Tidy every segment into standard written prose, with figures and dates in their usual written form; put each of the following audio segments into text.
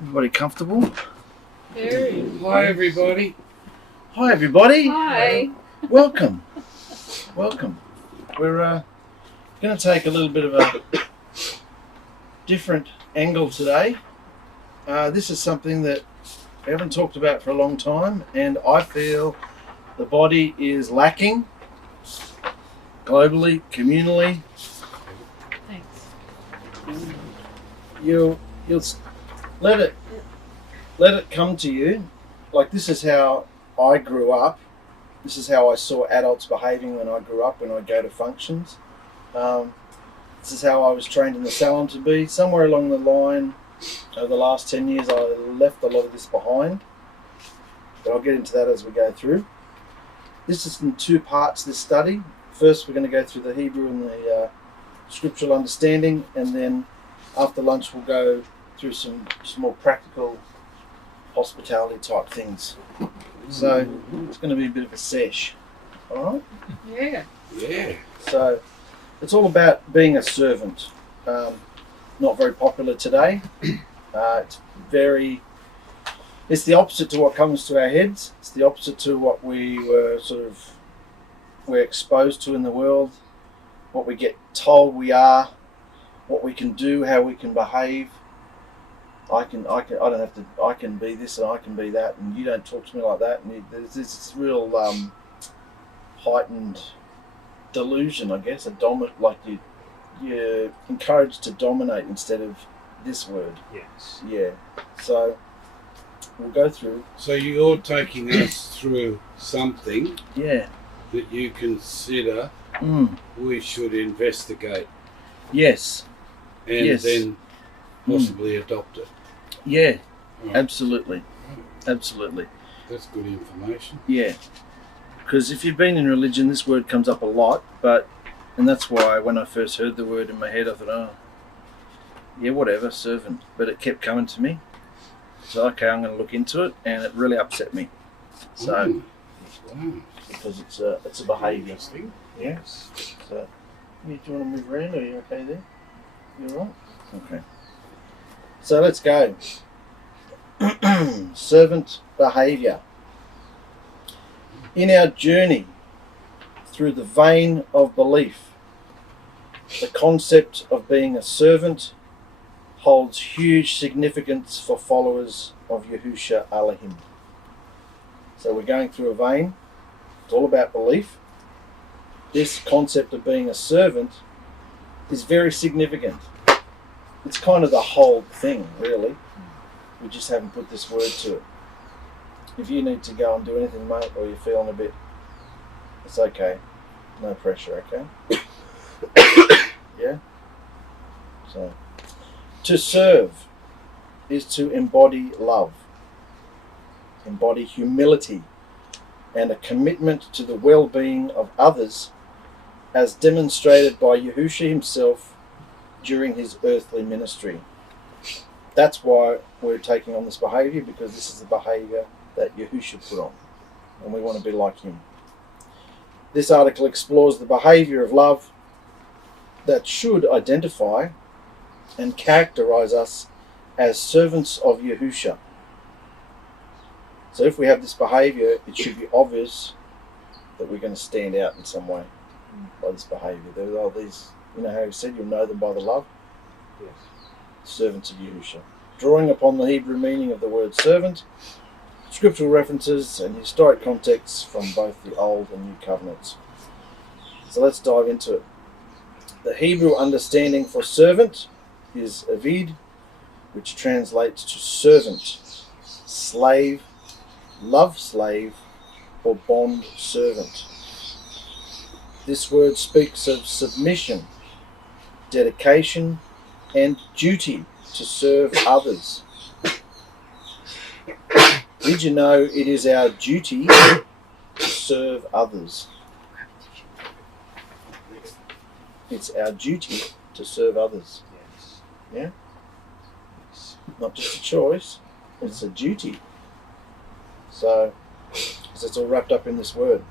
Everybody comfortable? Very. Hi everybody. Hi everybody. Hi. Welcome. Welcome. We're going to take a little bit of a different angle today. This is something that we haven't talked about for a long time, and I feel the body is lacking globally, communally. Thanks. You'll let it come to you. Like, this is how I grew up. This is how I saw adults behaving when I grew up, when I go to functions. This is how I was trained in the salon to be. Somewhere along the line, over the last 10 years, I left a lot of this behind. But I'll get into that as we go through. This is in two parts, this study. First, we're going to go through the Hebrew and the scriptural understanding, and then after lunch, we'll go through some more practical hospitality type things. So it's going to be a bit of a sesh. All right? Yeah. Yeah. So it's all about being a servant. Not very popular today. It's the opposite to what comes to our heads. It's the opposite to what we're exposed to in the world, what we get told we are, what we can do, how we can behave. I can be this and I can be that, and you don't talk to me like that. And there's this real heightened delusion, I guess, like you're encouraged to dominate instead of this word. Yes. Yeah. So we'll go through. So you're taking us through something Yeah. that you consider we should investigate Yes. and Yes. then possibly adopt it. Yeah. Right. Absolutely. Absolutely. That's good information. Yeah. Because if you've been in religion, this word comes up a lot, and that's why when I first heard the word in my head, I thought, oh, yeah, whatever, servant. But it kept coming to me. So, okay, I'm going to look into it, and it really upset me. So, Wow. because it's a behaviour. Interesting. Yes. So, do you want to move around, or are you okay there? You all right? Okay. So let's go. Servant behaviour. In our journey through the vein of belief, the concept of being a servant holds huge significance for followers of Yahusha Alahim. So we're going through a vein. It's all about belief. This concept of being a servant is very significant. It's kind of the whole thing, really. We just haven't put this word to it. If you need to go and do anything, mate, or you're feeling a bit, it's okay. No pressure, okay? Yeah? So, to serve is to embody love, embody humility, and a commitment to the well-being of others, as demonstrated by Yahusha himself during his earthly ministry. That's why we're taking on this behaviour, because this is the behaviour that Yahusha put on, and we want to be like him. This article explores the behaviour of love that should identify and characterise us as servants of Yahusha. So if we have this behaviour, it should be obvious that we're going to stand out in some way by this behaviour. There are these, you know how he said, you'll know them by the love? Yes. Servants of Yahusha. Drawing upon the Hebrew meaning of the word servant, scriptural references and historic contexts from both the Old and New Covenants. So let's dive into it. The Hebrew understanding for servant is avid, which translates to servant, slave, love slave, or bond servant. This word speaks of submission, dedication, and duty to serve others. Did you know it is our duty to serve others? It's our duty to serve others. Yes. Yeah? Not just a choice, it's a duty. So, because it's all wrapped up in this word.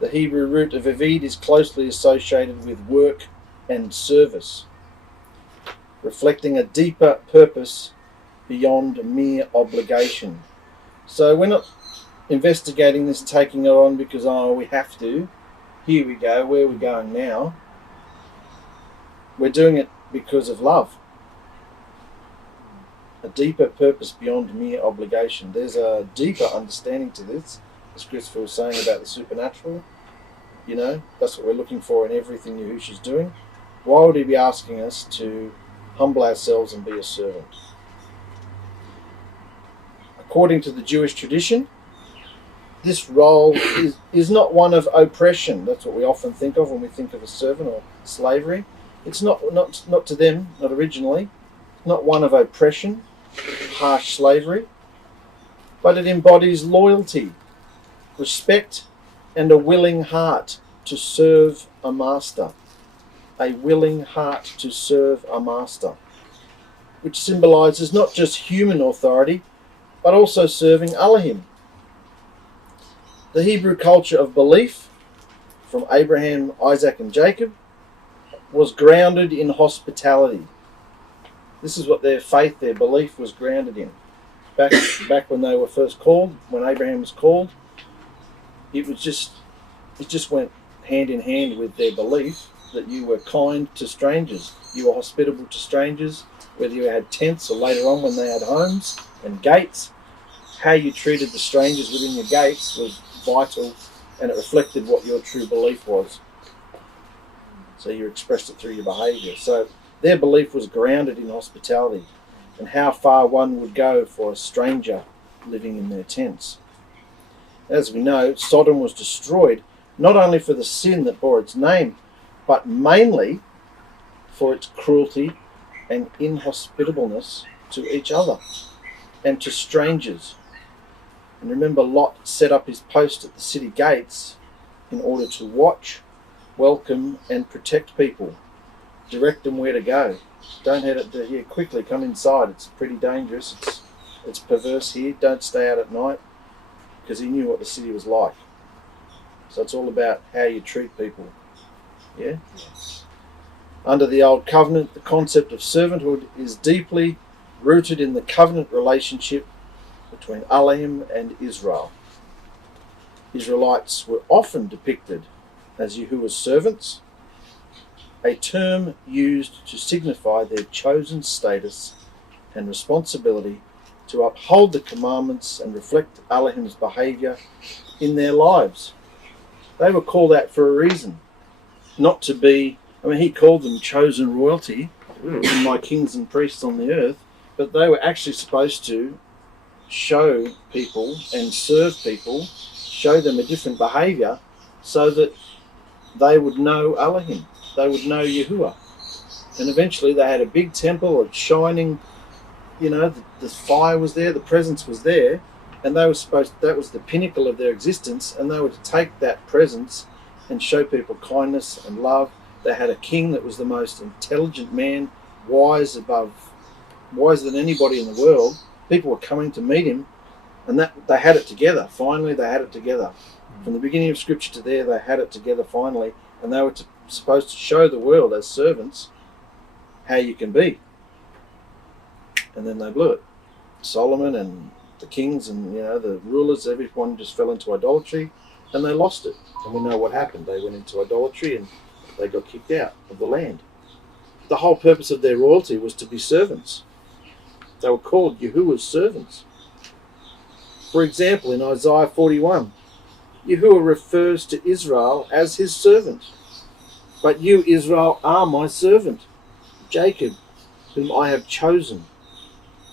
The Hebrew root of avid is closely associated with work and service, reflecting a deeper purpose beyond mere obligation. So we're not investigating this, taking it on because, oh, we have to. Here we go, where are we going now? We're doing it because of love. A deeper purpose beyond mere obligation. There's a deeper understanding to this, as Christopher was saying about the supernatural. You know, that's what we're looking for in everything Yahusha's doing. Why would he be asking us to humble ourselves and be a servant? According to the Jewish tradition, this role is not one of oppression. That's what we often think of when we think of a servant or slavery. It's not to them, not originally, not one of oppression, harsh slavery, but it embodies loyalty, respect, and a willing heart to serve a master. A willing heart to serve a master, which symbolizes not just human authority, but also serving Alahim. The Hebrew culture of belief, from Abraham, Isaac, and Jacob, was grounded in hospitality. This is what their faith, their belief was grounded in. Back when they were first called, when Abraham was called, it just went hand in hand with their belief that you were kind to strangers, you were hospitable to strangers, whether you had tents or later on when they had homes and gates. How you treated the strangers within your gates was vital, and it reflected what your true belief was. So you expressed it through your behaviour. So their belief was grounded in hospitality and how far one would go for a stranger living in their tents. As we know, Sodom was destroyed not only for the sin that bore its name, but mainly for its cruelty and inhospitableness to each other and to strangers. And remember, Lot set up his post at the city gates in order to watch, welcome, and protect people. Direct them where to go. Don't head it here quickly, come inside. It's pretty dangerous. It's perverse here. Don't stay out at night, because he knew what the city was like. So it's all about how you treat people. Yeah? Under the Old Covenant, the concept of servanthood is deeply rooted in the covenant relationship between Alahim and Israel. Israelites were often depicted as Yahuah's servants, a term used to signify their chosen status and responsibility to uphold the commandments and reflect Alahim's behaviour in their lives. They were called out for a reason, not to be, he called them chosen royalty, my kings and priests on the earth, but they were actually supposed to show people and serve people, show them a different behaviour so that they would know Alahim, they would know Yahuah. And eventually they had a big temple of shining, the fire was there, the presence was there, and they were that was the pinnacle of their existence, and they were to take that presence and show people kindness and love. They had a king that was the most intelligent man, wiser than anybody in the world. People were coming to meet him, and that they had it together. Finally, they had it together. From the beginning of Scripture to there, they had it together finally, and they were supposed to show the world as servants how you can be. And then they blew it. Solomon and the kings and the rulers, everyone just fell into idolatry, and they lost it. And we know what happened. They went into idolatry and they got kicked out of the land. The whole purpose of their royalty was to be servants. They were called Yahuah's servants. For example, in Isaiah 41, Yahuah refers to Israel as his servant. But you, Israel, are my servant, Jacob, whom I have chosen,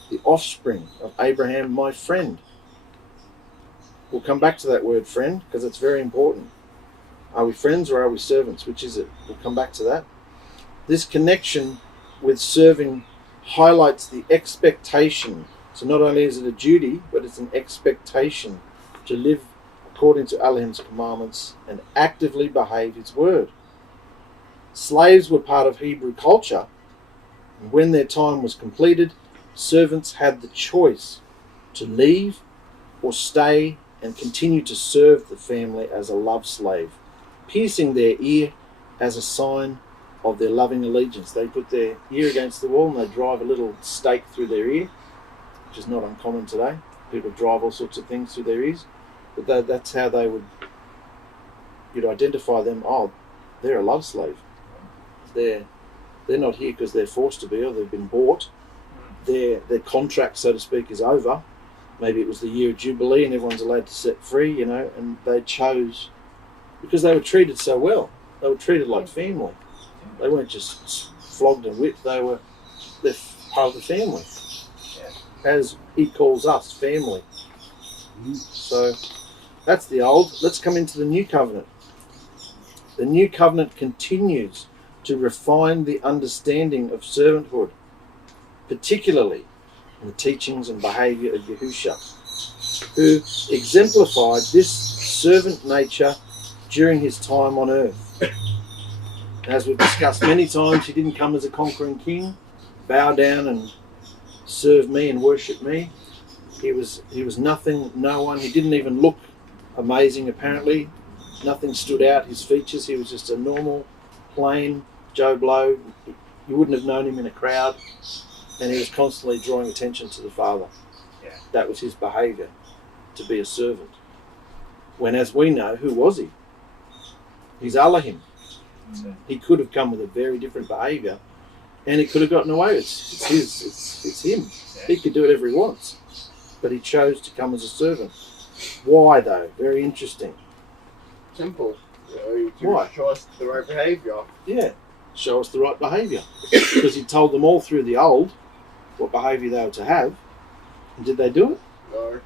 the offspring of Abraham, my friend. We'll come back to that word friend, because it's very important. Are we friends or are we servants? Which is it? We'll come back to that. This connection with serving highlights the expectation. So not only is it a duty, but it's an expectation to live according to Alahim's commandments and actively behave his word. Slaves were part of Hebrew culture, and when their time was completed, servants had the choice to leave or stay and continue to serve the family as a love slave, piercing their ear as a sign of their loving allegiance. They put their ear against the wall and they drive a little stake through their ear, which is not uncommon today. People drive all sorts of things through their ears, but that's how you'd identify them. Oh, they're a love slave. They're not here because they're forced to be, or they've been bought. Their contract, so to speak, is over. Maybe it was the year of Jubilee and everyone's allowed to set free, and they chose, because they were treated so well. They were treated like family. They weren't just flogged and whipped. They're part of the family. As he calls us, family. So that's the old. Let's come into the new covenant. The new covenant continues to refine the understanding of servanthood, particularly in the teachings and behaviour of Yahusha, who exemplified this servant nature during his time on earth. As we've discussed many times, he didn't come as a conquering king, bow down and serve me and worship me. He was nothing, no one. He didn't even look amazing, apparently. Nothing stood out, his features. He was just a normal, plain Joe Blow. You wouldn't have known him in a crowd. And he was constantly drawing attention to the Father. That was his behaviour, to be a servant. When, as we know, who was he? He's Alahim. He could have come with a very different behaviour, and he could have gotten away. It's him. He could do whatever he wants, but he chose to come as a servant. Why, though? Very interesting. Simple. To Why? show us the right behaviour. Yeah, show us the right behaviour, because he told them all through the old what behaviour they were to have. And did they do it? No.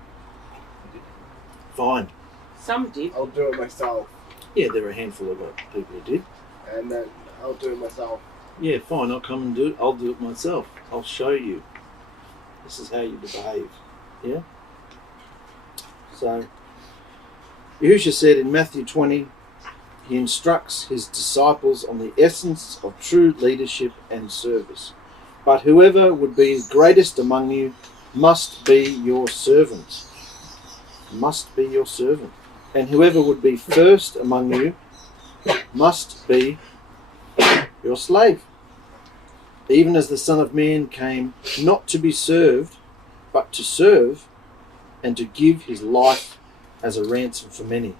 Fine. Some did. I'll do it myself. Yeah, there were a handful of people who did. And then I'll do it myself. Yeah, fine, I'll come and do it. I'll do it myself. I'll show you. This is how you behave. Yeah? So, Yahusha said in Matthew 20, he instructs his disciples on the essence of true leadership and service. But whoever would be greatest among you must be your servant. Must be your servant. And whoever would be first among you must be your slave. Even as the Son of Man came not to be served, but to serve, and to give his life as a ransom for many.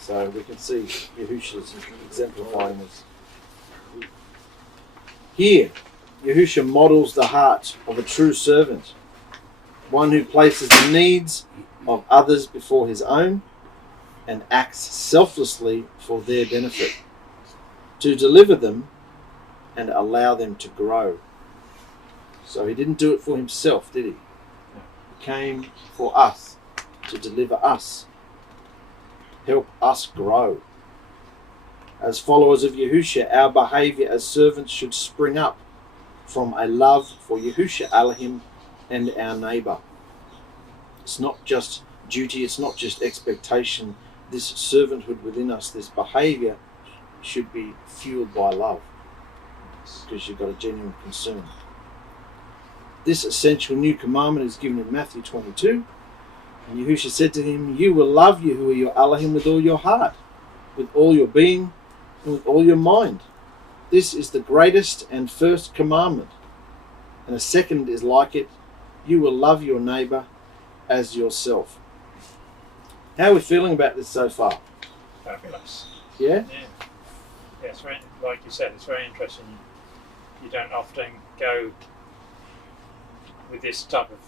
So we can see Yahusha's exemplifying this. Here, Yahusha models the heart of a true servant, one who places the needs of others before his own and acts selflessly for their benefit, to deliver them and allow them to grow. So he didn't do it for himself, did he? He came for us, to deliver us, help us grow. As followers of Yahusha, our behaviour as servants should spring up from a love for Yahusha, Alahim, and our neighbour. It's not just duty, it's not just expectation. This servanthood within us, this behaviour, should be fueled by love, because you've got a genuine concern. This essential new commandment is given in Matthew 22, and Yahusha said to him, you will love Yahuah your Alahim with all your heart, with all your being, and with all your mind. This is the greatest and first commandment. And a second is like it, you will love your neighbour as yourself. How are we feeling about this so far? Fabulous. Yeah? Yeah, it's very, like you said, it's very interesting. You don't often go with this type of,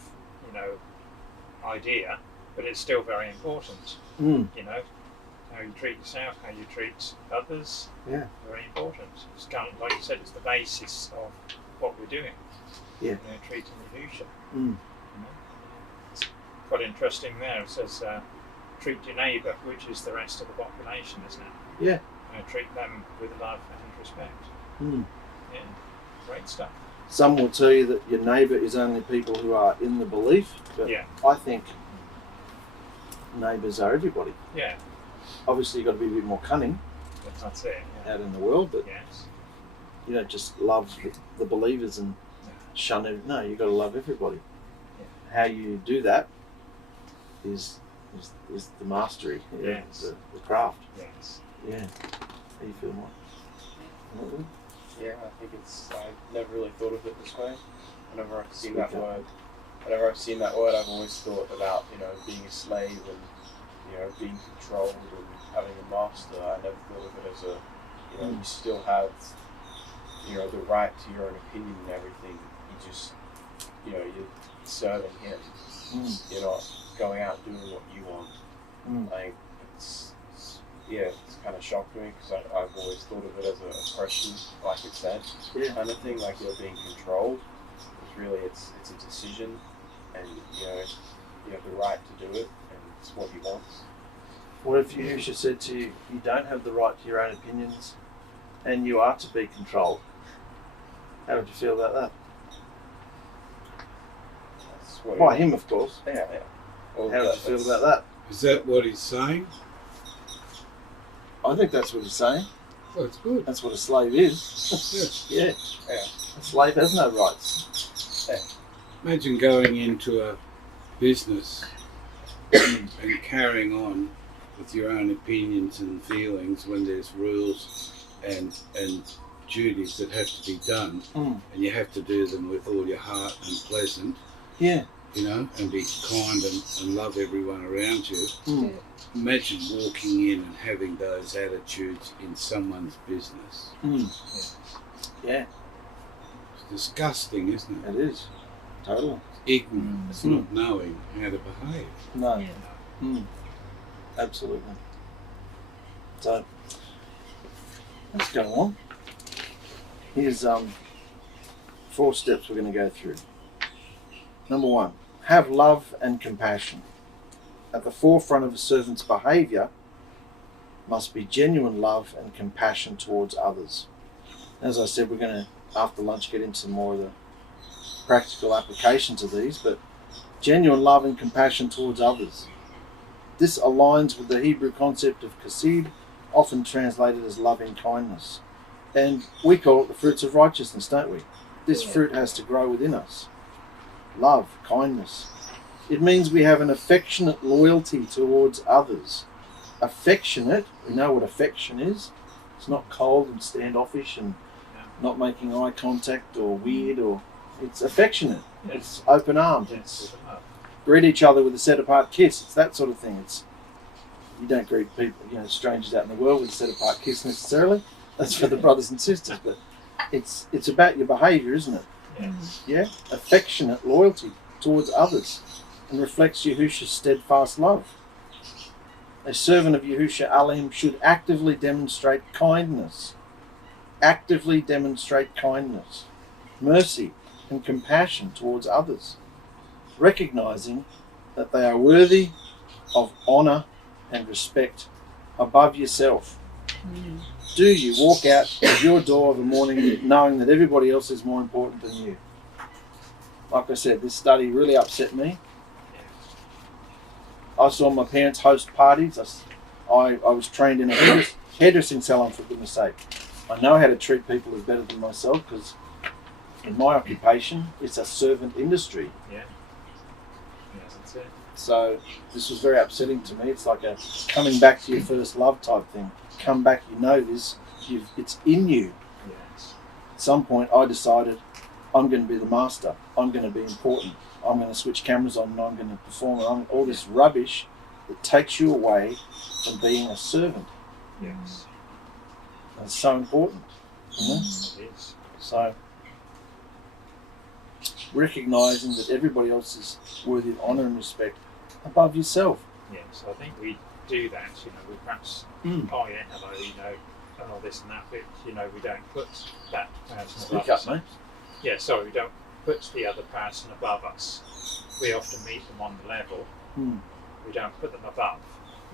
idea, but it's still very important. How you treat yourself, how you treat others. Yeah. Very important. It's kind of, like you said, it's the basis of what we're doing. Yeah. Treating Yahusha. Mm. It's quite interesting there. It says, treat your neighbour, which is the rest of the population, isn't it? Yeah. Treat them with love and respect. Mm. Yeah, great stuff. Some will tell you that your neighbour is only people who are in the belief, but I think neighbours are everybody. Yeah. Obviously you've got to be a bit more cunning That's it. out in the world, but Yes. you don't just love the believers and shun it. No, you've got to love everybody. Yeah. How you do that is the mastery, Yes. the craft. Yes. Yeah. How you feel, Mike? Yeah, I think I've never really thought of it this way. Whenever I've seen that Speak up. word, I've always thought about, being a slave and, being controlled and having a master. I never thought of it as you still have, the right to your own opinion and everything. You just, you're serving him. You're not going out doing what you want. Like, it's kind of shocked me because I've always thought of it as an oppression, like it said, kind of thing, like you're being controlled. It's really, it's a decision, and you have the right to do it, and it's what he wants. What if Yahusha said to you, you don't have the right to your own opinions, and you are to be controlled? How would you feel about that? That's what By him, of course. Yeah. Well, How would you feel about that? Is that what he's saying? I think that's what he's saying. Oh, it's good. That's what a slave is. Yeah. Yeah. A slave has no rights. Imagine going into a business and carrying on with your own opinions and feelings when there's rules and duties that have to be done, and you have to do them with all your heart and pleasant. Yeah. And be kind and love everyone around you. Imagine walking in and having those attitudes in someone's business. Yeah. It's disgusting, isn't it? It is. Totally. Ignorance, not knowing how to behave. No. Absolutely. So, let's go on. Here's 4 steps we're going to go through. Number 1, have love and compassion. At the forefront of a servant's behaviour must be genuine love and compassion towards others. As I said, we're going to, after lunch, get into more of the practical applications of these, but genuine love and compassion towards others. This aligns with the Hebrew concept of chesed, often translated as loving kindness. And we call it the fruits of righteousness, don't we? This fruit has to grow within us. Love, kindness. It means we have an affectionate loyalty towards others. Affectionate, we know what affection is. It's not cold and standoffish and not making eye contact or weird, or it's affectionate. It's open armed. It's greet each other with a set apart kiss. It's that sort of thing. It's, you don't greet people, strangers out in the world with a set apart kiss necessarily. That's for the brothers and sisters, but it's about your behaviour, isn't it? Yeah, affectionate loyalty towards others, and reflects Yahusha's steadfast love. A servant of Yahusha Alahim should actively demonstrate kindness, mercy, and compassion towards others, recognizing that they are worthy of honour and respect above yourself. Do you walk out of your door of a morning knowing that everybody else is more important than you? Like I said, this study really upset me. I saw my parents host parties. I was trained in a hairdressing salon, for goodness sake. I know how to treat people as better than myself, because in my occupation, it's a servant industry. Yes, that's it. So this was very upsetting to me. It's like a coming back to your first love type thing. Come back, this, it's in you. Yes. At some point I decided I'm going to be the master. I'm going to be important. I'm going to switch cameras on and I'm going to perform all this rubbish that takes you away from being a servant. Yes. That's so important. It is. So recognising that everybody else is worthy of honour and respect above yourself. Yes, I think we do that, we perhaps, oh yeah, hello, and all this and that, but, we don't put that person Speak above us. up, mate. Yeah, sorry, we don't put the other person above us. We often meet them on the level. We don't put them above.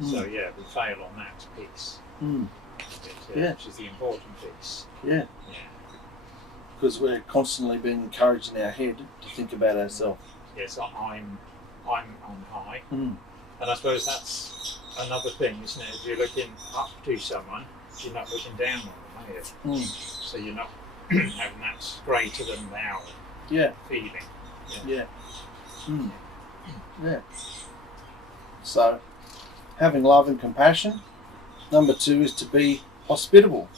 So yeah, we fail on that piece. Which is the important piece. Yeah. Because we're constantly being encouraged in our head to think about ourselves. Yes, I'm on high. And I suppose that's another thing, isn't it? If you're looking up to someone, you're not looking down on them, are you? So you're not having that greater than thou feeling. Yeah. So, having love and compassion. Number 2 is to be hospitable.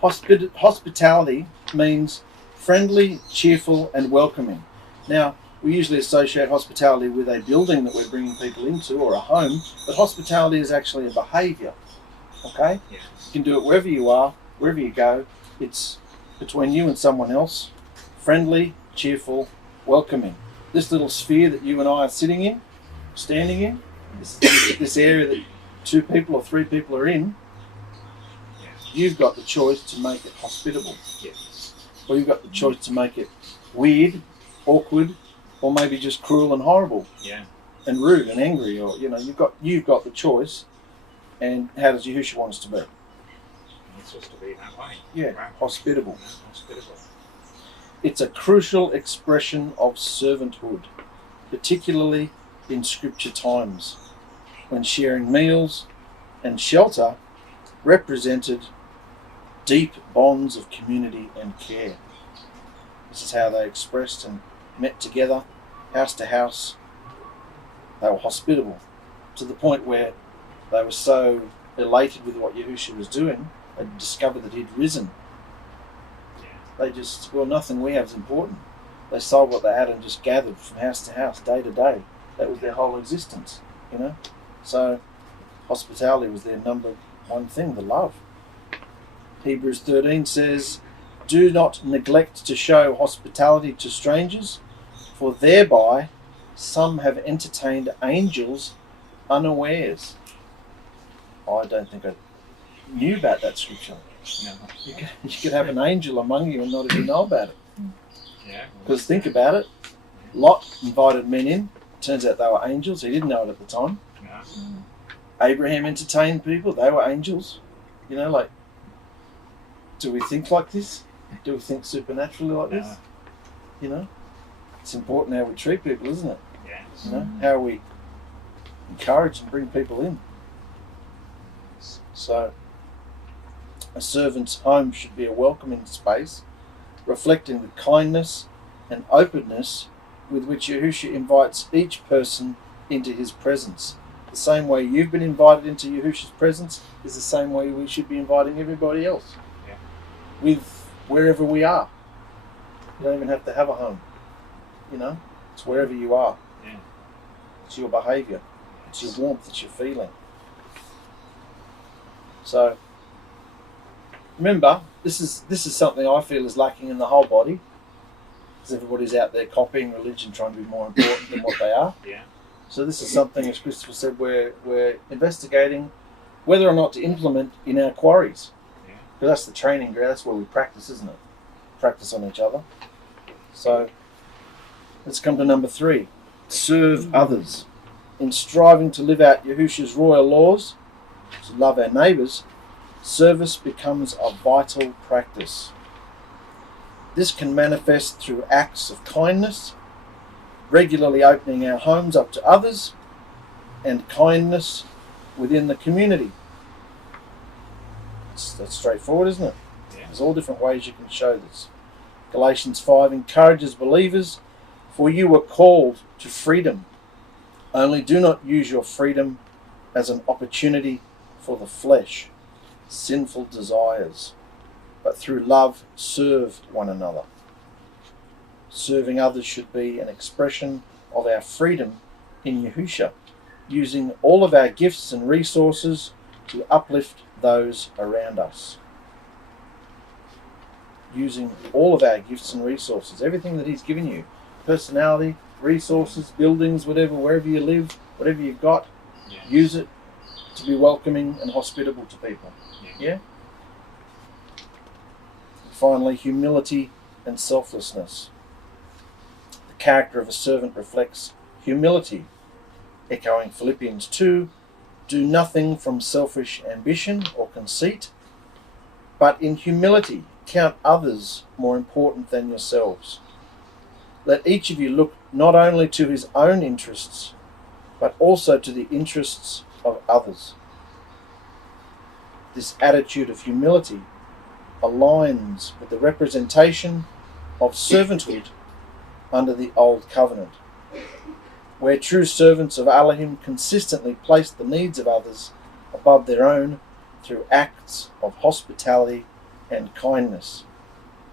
Hospitality means friendly, cheerful, and welcoming. Now, we usually associate hospitality with a building that we're bringing people into or a home, but hospitality is actually a behaviour. Okay? Yes. You can do it wherever you are, wherever you go. It's between you and someone else. Friendly, cheerful, welcoming. This little sphere that you and I are sitting in, standing in, this area that 2 people or 3 people are in, Yes. you've got the choice to make it hospitable. Yes. Or you've got the choice to make it weird, awkward, or maybe just cruel and horrible Yeah. and rude and angry, or you've got the choice. And how does Yahusha want us to be? It's just to be that way. Yeah, Wow. hospitable. Hospitable. It's a crucial expression of servanthood, particularly in scripture times, when sharing meals and shelter represented deep bonds of community and care. This is how they expressed and met together, house to house. They were hospitable to the point where they were so elated with what Yahusha was doing, they discovered that he'd risen. They just, well, nothing we have is important. They sold what they had and just gathered from house to house, day to day. That was their whole existence, So hospitality was their number 1 thing, the love. Hebrews 13 says, "Do not neglect to show hospitality to strangers, for thereby some have entertained angels unawares." I don't think I knew about that scripture. No. You could have an angel among you and not even know about it. Yeah. Because think about it. Lot invited men in. Turns out they were angels. He didn't know it at the time. No. Abraham entertained people. They were angels. Do we think like this? Do we think supernaturally like this? It's important how we treat people, isn't it? Yes. How we encourage and bring people in. So, a servant's home should be a welcoming space, reflecting the kindness and openness with which Yahusha invites each person into his presence. The same way you've been invited into Yahusha's presence is the same way we should be inviting everybody else. Yeah. With wherever we are. You don't even have to have a home. It's wherever you are. Yeah. It's your behaviour. It's your warmth. It's your feeling. So, remember, this is something I feel is lacking in the whole body, because everybody's out there copying religion, trying to be more important than what they are. Yeah. So this is something, as Christopher said, we're investigating whether or not to implement in our quarries. Yeah. Because that's the training ground. That's where we practice, isn't it? Practice on each other. So let's come to number 3. Serve others. In striving to live out Yahusha's royal laws, to love our neighbours, service becomes a vital practice. This can manifest through acts of kindness, regularly opening our homes up to others, and kindness within the community. That's straightforward, isn't it? Yeah. There's all different ways you can show this. Galatians 5 encourages believers, "For you were called to freedom. Only do not use your freedom as an opportunity for the flesh, sinful desires, but through love serve one another." Serving others should be an expression of our freedom in Yahusha, using all of our gifts and resources to uplift those around us. Using all of our gifts and resources, everything that he's given you, personality, resources, buildings, whatever, wherever you live, whatever you've got, Yes. use it to be welcoming and hospitable to people. Yeah? Finally, humility and selflessness. The character of a servant reflects humility, echoing Philippians 2, "Do nothing from selfish ambition or conceit, but in humility count others more important than yourselves. Let each of you look not only to his own interests, but also to the interests of others." This attitude of humility aligns with the representation of servanthood under the Old Covenant. where true servants of Alahim consistently place the needs of others above their own through acts of hospitality and kindness,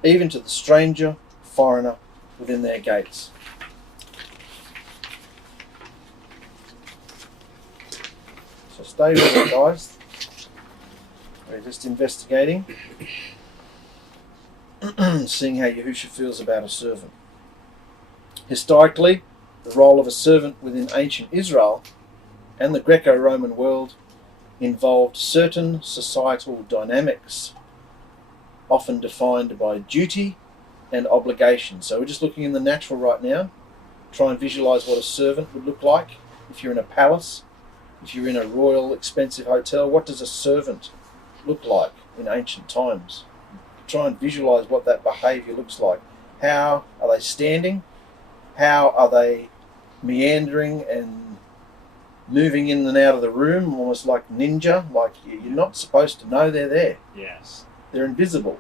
even to the stranger, foreigner within their gates. So stay with it, guys. We're just investigating, seeing how Yahusha feels about a servant. Historically, the role of a servant within ancient Israel and the Greco-Roman world involved certain societal dynamics, often defined by duty and obligation. So we're just looking in the natural right now. Try and visualize what a servant would look like. If you're in a palace, if you're in a royal expensive hotel, what does a servant look like in ancient times? Try and visualize what that behavior looks like. How are they standing? How are they meandering and moving in and out of the room, almost like ninja? Like you're not supposed to know they're there. Yes. They're invisible.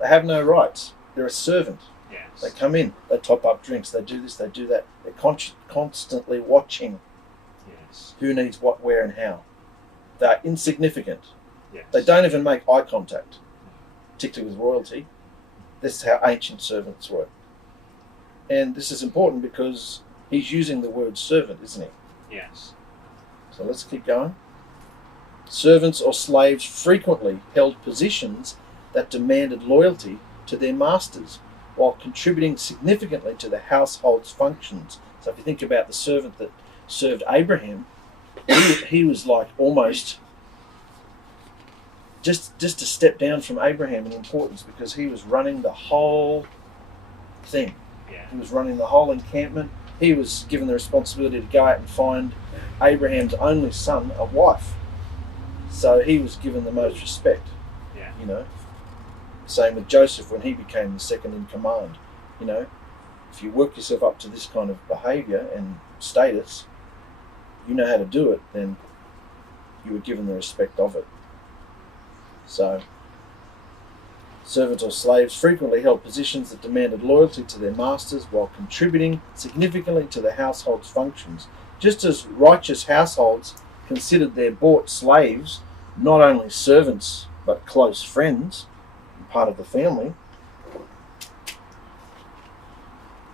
They have no rights. They're a servant. Yes. They come in, they top up drinks, they do this, they do that. They're constantly watching Yes. who needs what, where, and how. They're insignificant. Yes. They don't even make eye contact, particularly with royalty. This is how ancient servants work. And this is important because he's using the word servant, isn't he? Yes. So let's keep going. Servants or slaves frequently held positions that demanded loyalty to their masters while contributing significantly to the household's functions. So if you think about the servant that served Abraham, he was like almost just a step down from Abraham in importance, because he was running the whole thing. Yeah. He was running the whole encampment. He was given the responsibility to go out and find Abraham's only son a wife. So he was given the most respect. Yeah. You know, same with Joseph when he became the second in command. You know, if you work yourself up to this kind of behavior and status, you know how to do it, then you were given the respect of it. So servants or slaves frequently held positions that demanded loyalty to their masters while contributing significantly to the household's functions. Just as righteous households considered their bought slaves not only servants but close friends, part of the family,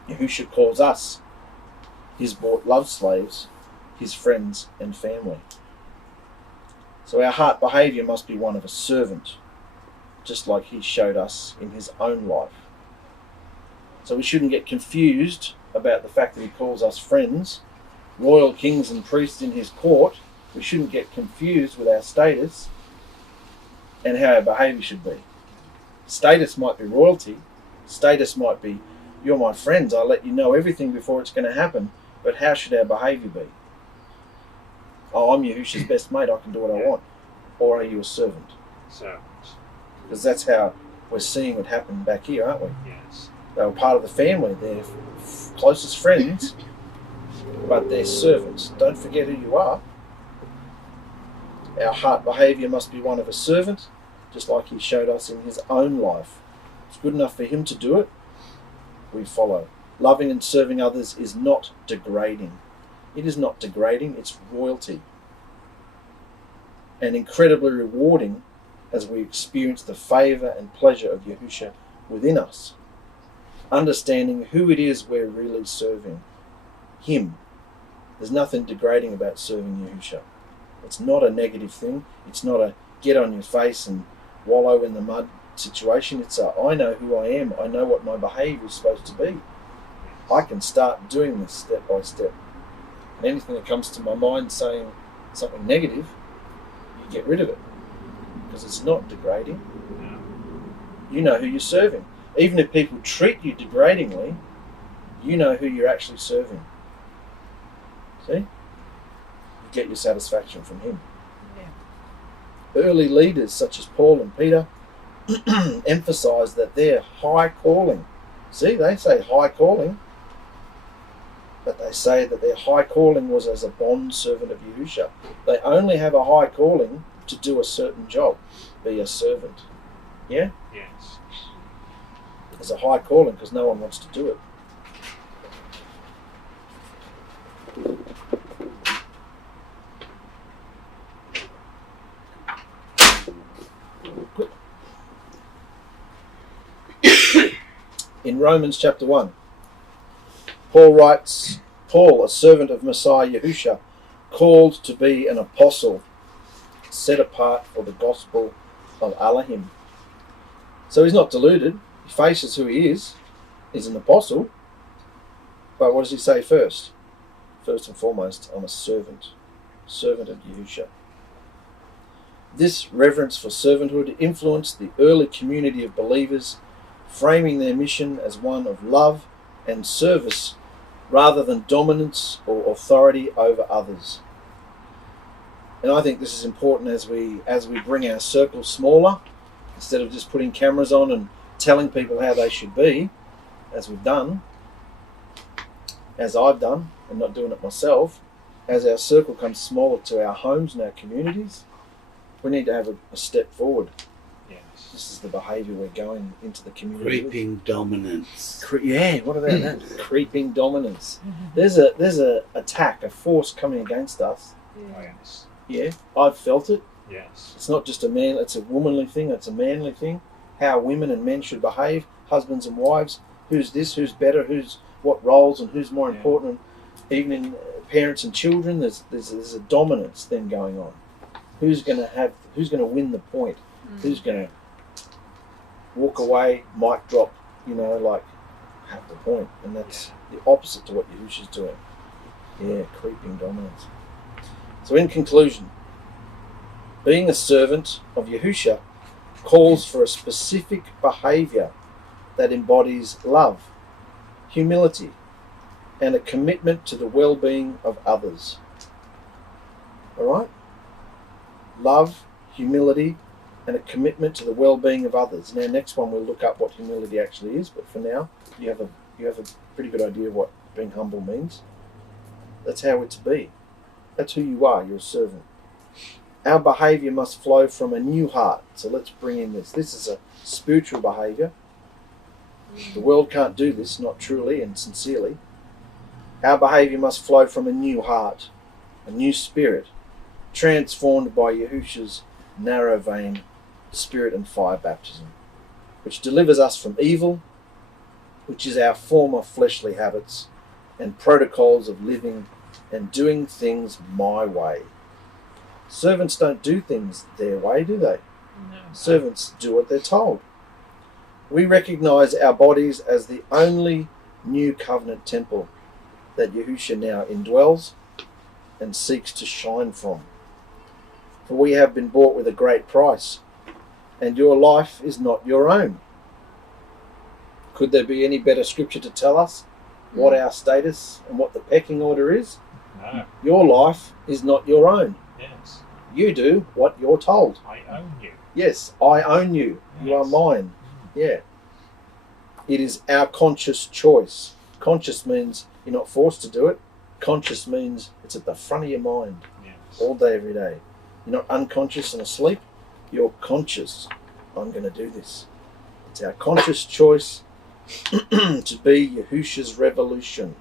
Yahusha calls us, his bought love slaves, his friends and family. So our heart behavior must be one of a servant, just like he showed us in his own life. So we shouldn't get confused about the fact that he calls us friends, royal kings and priests in his court. We shouldn't get confused with our status and how our behavior should be. Status might be royalty. Status might be, you're my friends, I'll let you know everything before it's going to happen. But how should our behavior be? Oh, I'm Yahusha's best mate, I can do what I want. Or are you a servant? Servant. Because that's how we're seeing it happen back here, aren't we? Yes. They were part of the family, they're closest friends, but they're servants. Don't forget who you are. Our heart behavior must be one of a servant, just like he showed us in his own life. It's good enough for him to do it, we follow. Loving and serving others is not degrading. It is not degrading, it's royalty. And incredibly rewarding as we experience the favour and pleasure of Yahusha within us. Understanding who it is we're really serving. Him. There's nothing degrading about serving Yahusha. It's not a negative thing. It's not a get on your face and wallow in the mud situation. It's a, I know who I am. I know what my behaviour is supposed to be. I can start doing this step by step. And anything that comes to my mind saying something negative, you get rid of it. Because it's not degrading. You know who you're serving. Even if people treat you degradingly, you know who you're actually serving. See? You get your satisfaction from him. Yeah. Early leaders such as Paul and Peter emphasise that their high calling. See, they say high calling, but they say that their high calling was as a bond servant of Yahusha. They only have a high calling to do a certain job, be a servant. Yeah? Yes. There's a high calling because no one wants to do it. Romans chapter 1. Paul writes, Paul, a servant of Messiah Yahusha, called to be an apostle, set apart for the gospel of Alahim. So he's not deluded. He faces who he is. He's an apostle. But what does he say first? First and foremost, I'm a servant of Yahusha. This reverence for servanthood influenced the early community of believers, framing their mission as one of love and service rather than dominance or authority over others. And I think this is important as we bring our circle smaller, instead of just putting cameras on and telling people how they should be, as we've done, as I've done, and not doing it myself. As our circle comes smaller to our homes and our communities, we need to have a step forward. Yes. This is the behaviour we're going into the community. Creeping dominance. Yeah, what about that? Creeping dominance. There's a attack, a force coming against us. Oh, yes. Yeah, I've felt it. Yes. It's not just it's a womanly thing, it's a manly thing. How women and men should behave, husbands and wives. Who's this, who's better, who's what roles, and who's more important. Even in parents and children, there's a dominance thing going on. Who's going to win the point? Who's going to walk away, mic drop, have the point? And that's the opposite to what Yahusha's doing. Yeah, creeping dominance. So in conclusion, being a servant of Yahusha calls for a specific behaviour that embodies love, humility, and a commitment to the well-being of others. Alright? Love, humility, and a commitment to the well-being of others. Now, next one we'll look up what humility actually is, but for now, you have a pretty good idea of what being humble means. That's how it's to be. That's who you are. You're a servant. Our behaviour must flow from a new heart. So let's bring in this. This is a spiritual behaviour. The world can't do this, not truly and sincerely. Our behaviour must flow from a new heart, a new spirit, transformed by Yahusha's narrow vein, spirit and fire baptism, which delivers us from evil, which is our former fleshly habits and protocols of living and doing things my way. Servants don't do things their way, do they? No. Servants do what they're told. We recognize our bodies as the only new covenant temple that Yahusha now indwells and seeks to shine from. For we have been bought with a great price, and your life is not your own. Could there be any better scripture to tell us what our status and what the pecking order is? No. Your life is not your own. Yes. You do what you're told. I own you. Yes, I own you. You are Yes. mine. Yeah. It is our conscious choice. Conscious means you're not forced to do it. Conscious means it's at the front of your mind Yes. all day, every day. You're not unconscious and asleep. You're conscious. I'm going to do this. It's our conscious choice to be Yahusha's revolution.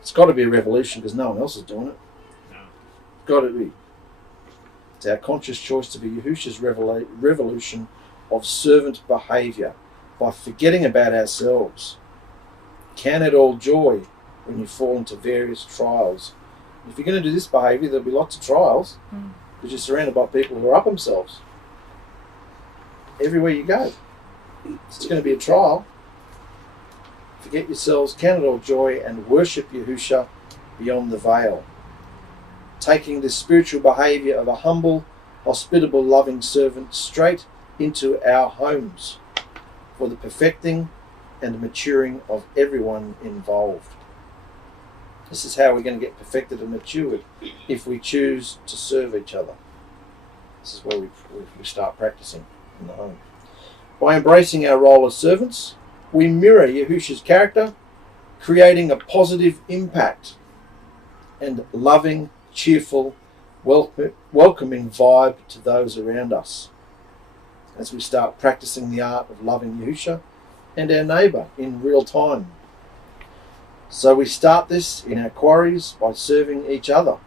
It's got to be a revolution because no one else is doing it. No. Got to be. It's our conscious choice to be Yahusha's revolution of servant behaviour by forgetting about ourselves. Count it all joy when you fall into various trials. If you're going to do this behaviour, there'll be lots of trials because you're surrounded by people who are up themselves. Everywhere you go, it's going to be a trial. Forget yourselves, count it all joy, and worship Yahusha beyond the veil. Taking this spiritual behaviour of a humble, hospitable, loving servant straight into our homes for the perfecting and maturing of everyone involved. This is how we're going to get perfected and matured if we choose to serve each other. This is where we start practicing in the home. By embracing our role as servants, we mirror Yahusha's character, creating a positive impact and loving, cheerful, welcoming vibe to those around us. As we start practicing the art of loving Yahusha and our neighbour in real time. So we start this in our quarries by serving each other,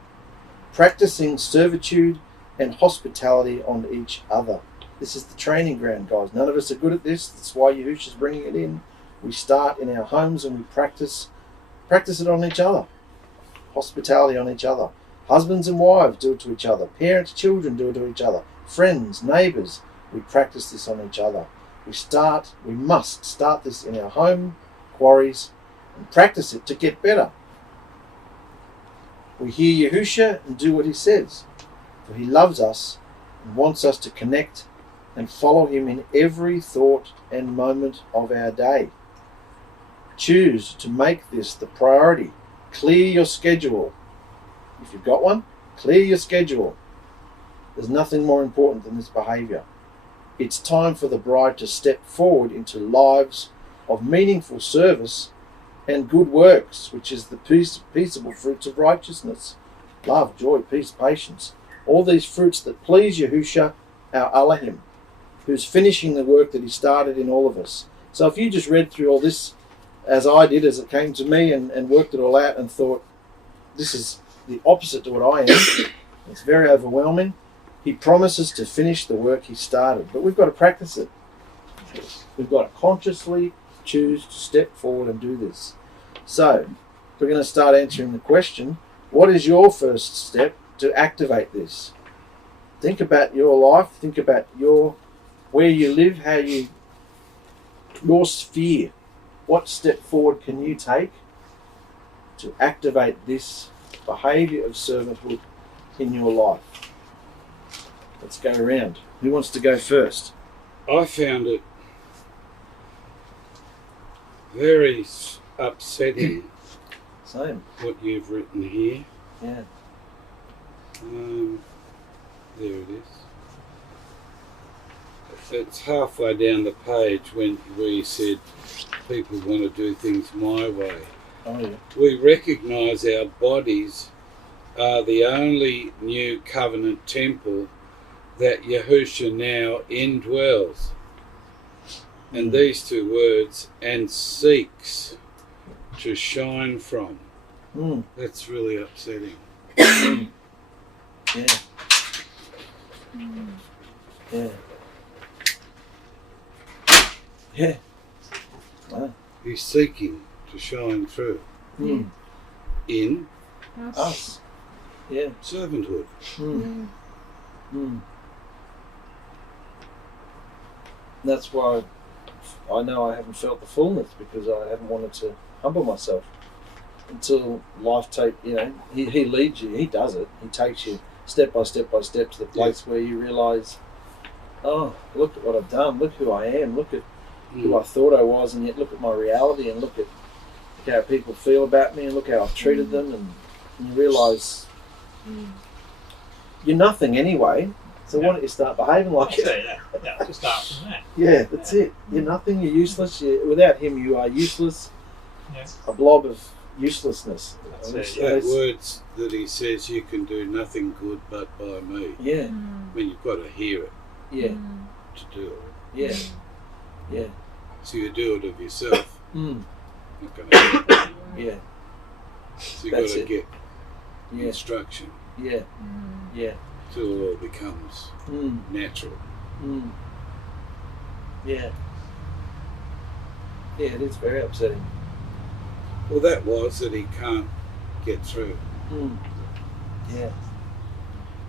practicing servitude and hospitality on each other. This is the training ground, guys. None of us are good at this. That's why Yahusha's bringing it in. We start in our homes and we practice it on each other. Hospitality on each other. Husbands and wives do it to each other. Parents, children do it to each other. Friends, neighbours, we practice this on each other. We must start this in our home, quarries, and practice it to get better. We hear Yahusha and do what he says, for he loves us and wants us to connect and follow him in every thought and moment of our day. Choose to make this the priority. Clear your schedule. If you've got one, clear your schedule. There's nothing more important than this behaviour. It's time for the bride to step forward into lives of meaningful service and good works, which is the peaceable fruits of righteousness. Love, joy, peace, patience. All these fruits that please Yahusha, our Alahim, who's finishing the work that he started in all of us. So if you just read through all this as I did, as it came to me, and worked it all out and thought, this is the opposite to what I am, it's very overwhelming. He promises to finish the work he started, but we've got to practice it. We've got to consciously choose to step forward and do this. So we're going to start answering the question, what is your first step to activate this? Think about your life, think about where you live, your sphere. What step forward can you take to activate this behaviour of servanthood in your life? Let's go around. Who wants to go first? I found it very upsetting. Same. What you've written here. Yeah. There it is. It's halfway down the page where you said people want to do things my way. Oh yeah. We recognise our bodies are the only new covenant temple that Yahusha now indwells. And these two words, and seeks to shine from. That's really upsetting. Yeah. Yeah. Yeah. Wow. He's seeking to shine through in Us. Yeah. servanthood. That's why I know I haven't felt the fullness, because I haven't wanted to humble myself until life he leads you, he does it, he takes you step by step by step to the place where you realise, oh, look at what I've done, look who I am, look at who I thought I was, and yet look at my reality, and look at how people feel about me, and look how I've treated them, and you realise you're nothing anyway. So why don't you start behaving like it? Yeah, just start from that. Yeah, that's it. You're nothing, you're useless. Without him, you are useless. Yeah. A blob of useless. That's it. That words that he says, you can do nothing good but by me. Yeah. I mean, you've got to hear it Yeah. to do it. Yeah. Yeah. So you do it of yourself. Mm. Not going to happen. Yeah. So you've That's got to it. get Yeah. instruction Yeah. Yeah. till it all becomes natural. Yeah. Yeah, it is very upsetting. Well, that was that he can't get through. Yeah.